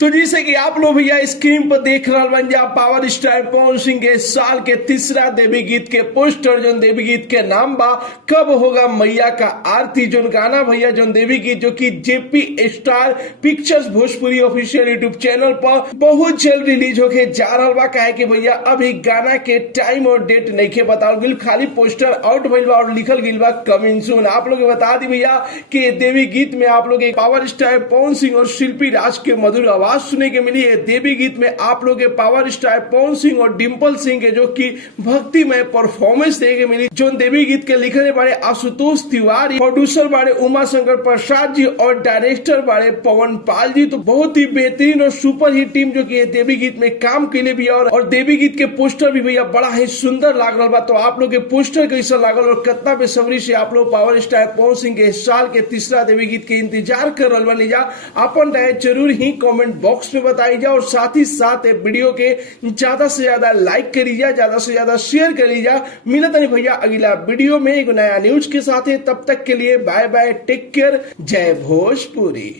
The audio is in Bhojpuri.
तो जैसे कि आप लोग भैया स्क्रीन पर देख रहा बन जा पावर स्टार पवन सिंह के साल के तीसरा देवी गीत के पोस्टर जो देवी गीत के नाम बा कब होगा मैया का आरती जो गाना भैया जो देवी गीत जो कि JP star pictures Bhojpuri official YouTube channel पर बहुत जल्द रिलीज होके जा रहा बा। कहे कि भैया अभी गाना के टाइम और डेट नहीं के बताओ गिल, खाली पोस्टर आउट भइल बा और लिखल गिल बा कमिंग सून। आप लोग बता दी भैया कि देवी गीत में आप लोग पावर स्टार पवन सिंह और शिल्पी राज के मधुर आवाज सुनने के मिली है। देवी गीत में आप लोग पावर स्टार पवन सिंह और डिम्पल सिंह के जो कि भक्तिमय परफॉर्मेंस देखे मिली। जो देवी गीत के लिखने बारे आशुतोष तिवारी, प्रोड्यूसर बारे उमा शंकर प्रसाद जी और डायरेक्टर बारे पवन पाल जी। तो बहुत ही बेहतरीन और सुपर हिट टीम जो कि देवी गीत में काम के लिए भी और देवी गीत के पोस्टर भी भैया बड़ा ही सुंदर लाग रहा बा। तो आप लोग के पोस्टर कैसा लागल और कितना बेसब्री से आप लोग पावर स्टार पवन सिंह के साल के तीसरा देवी गीत के इंतजार कर रहा बनी जा, अपन राय जरूर ही कमेंट बॉक्स में बताई जा और साथ ही साथ वीडियो के ज्यादा से ज्यादा लाइक करी जा, ज्यादा से ज्यादा शेयर करी जा। मिलता नहीं भैया अगला वीडियो में एक नया न्यूज के साथ। तब तक के लिए बाय बाय, टेक केयर, जय भोजपुरी।